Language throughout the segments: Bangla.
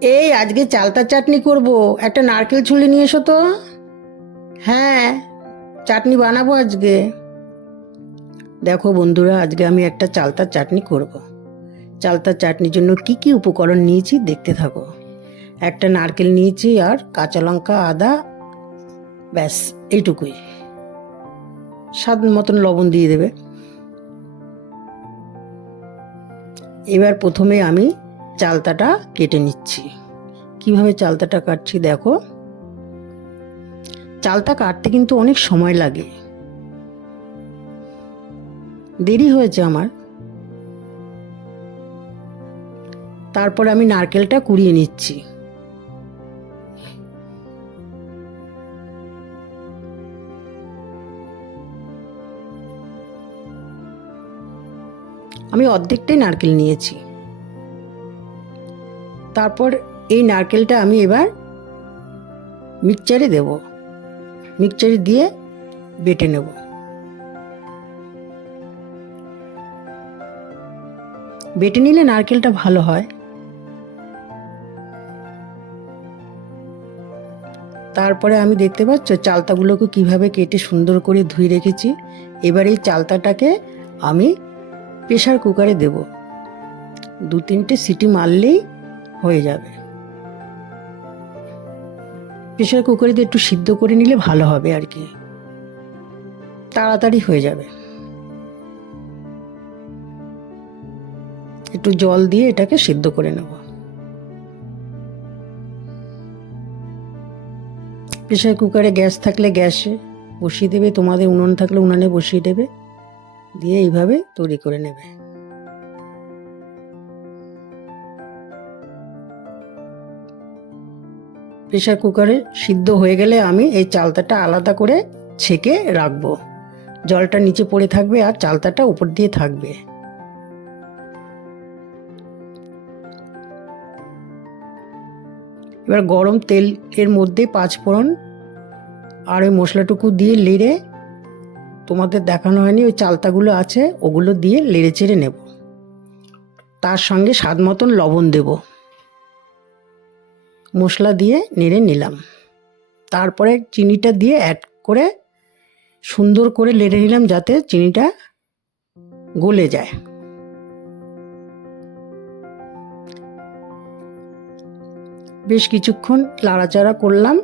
এই, আজকে চালতা চাটনি করব। একটা নারকেল ছুলে নিয়ে এসো তো। হ্যাঁ চাটনি বানাবো আজকে। দেখো বন্ধুরা, আজকে আমি একটা চালতার চাটনি করব। চালতার চাটনির জন্য কি কি উপকরণ নিয়েছি দেখতে থাকো। একটা নারকেল নিয়েছি আর কাঁচা লঙ্কা, আদা, ব্যাস, এইটুকুই। স্বাদ মতন লবণ দিয়ে দেবে। এবার প্রথমে আমি চালতাটা কেটে নিচ্ছি। কীভাবে চালতাটা কাটছি দেখো। চালতা কাটতে কিন্তু অনেক সময় লাগে। দেরি হয়েছে আমার। তারপর আমি নারকেলটা কুড়িয়ে নিচ্ছি। আমি অর্ধেকটাই নারকেল নিয়েছি। তারপর এই নারকেলটা আমি এবার মিক্সচারে দেব। মিক্সচারে দিয়ে বেটে নেব। বেটে নিলে নারকেলটা ভালো হয়। তারপরে আমি দেখতে পাচ্ছ চালতাগুলোকে কীভাবে কেটে সুন্দর করে ধুয়ে রেখেছি। এবার এই চালতাটাকে আমি প্রেশার কুকারে দেব। দু তিনটে সিটি মারলেই হয়ে যাবে। প্রেশার কুকারে একটু সিদ্ধ করে নিলে ভালো হবে আর কি। তাড়াতাড়ি হয়ে যাবে। একটু জল দিয়ে এটাকে সিদ্ধ করে নেব। প্রেশার কুকারে গ্যাস থাকলে গ্যাসে বসিয়ে দেবে, তোমাদের উনুন থাকলে উনানে বসিয়ে দেবে, দিয়ে এইভাবে তৈরি করে নেবে। প্রেশার কুকারে সিদ্ধ হয়ে গেলে আমি এই চালতাটা আলাদা করে ছেঁকে রাখব। জলটা নিচে পড়ে থাকবে আর চালতাটা উপর দিয়ে থাকবে। এবার গরম তেলের মধ্যে পাঁচ ফোড়ন আর ওই মশলাটুকু দিয়ে লেড়ে তোমাদের দেখানো হয়নি, ওই চালতাগুলো আছে, ওগুলো দিয়ে লেড়ে চেড়ে নেব। তার সঙ্গে স্বাদ মতন লবণ দেব। মশলা দিয়ে নেড়ে নিলাম। তারপরে চিনিটা দিয়ে অ্যাড করে সুন্দর করে লেড়ে নিলাম যাতে চিনিটা গলে যায়। বেশ কিছুক্ষণ লাড়াচাড়া করলাম।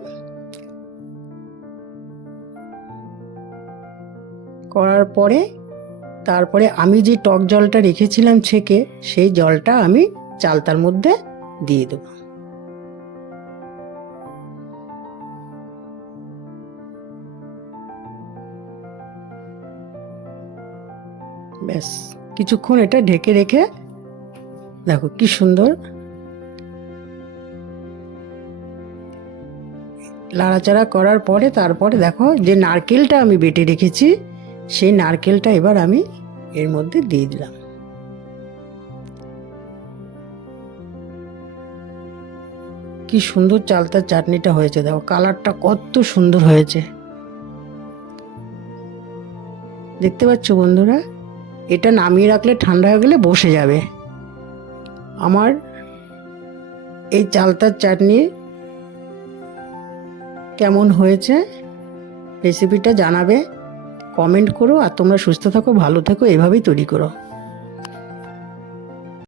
করার পরে তারপরে আমি যে টক জলটা রেখেছিলাম ছেঁকে, সেই জলটা আমি চালতার মধ্যে দিয়ে দেব। ব্যাস, কিছুক্ষণ এটা ঢেকে রেখে, দেখো কি সুন্দর। লাড়াচাড়া করার পরে তারপরে দেখো যে নারকেলটা আমি বেটে রেখেছি, সেই নারকেলটা এবার আমি এর মধ্যে দিয়ে দিলাম। কি সুন্দর চালতার চাটনিটা হয়েছে, দেখো কালারটা কত সুন্দর হয়েছে। দেখতে পাচ্ছ বন্ধুরা? এটা নামিয়ে রাখলে ঠান্ডা হয়ে গেলে বসে যাবে। আমার এই চালতার চাটনি কেমন হয়েছে রেসিপিটা জানাবে কমেন্ট করো আর তোমরা সুস্থ থাকো, ভালো থাকো, এভাবেই তৈরি করো।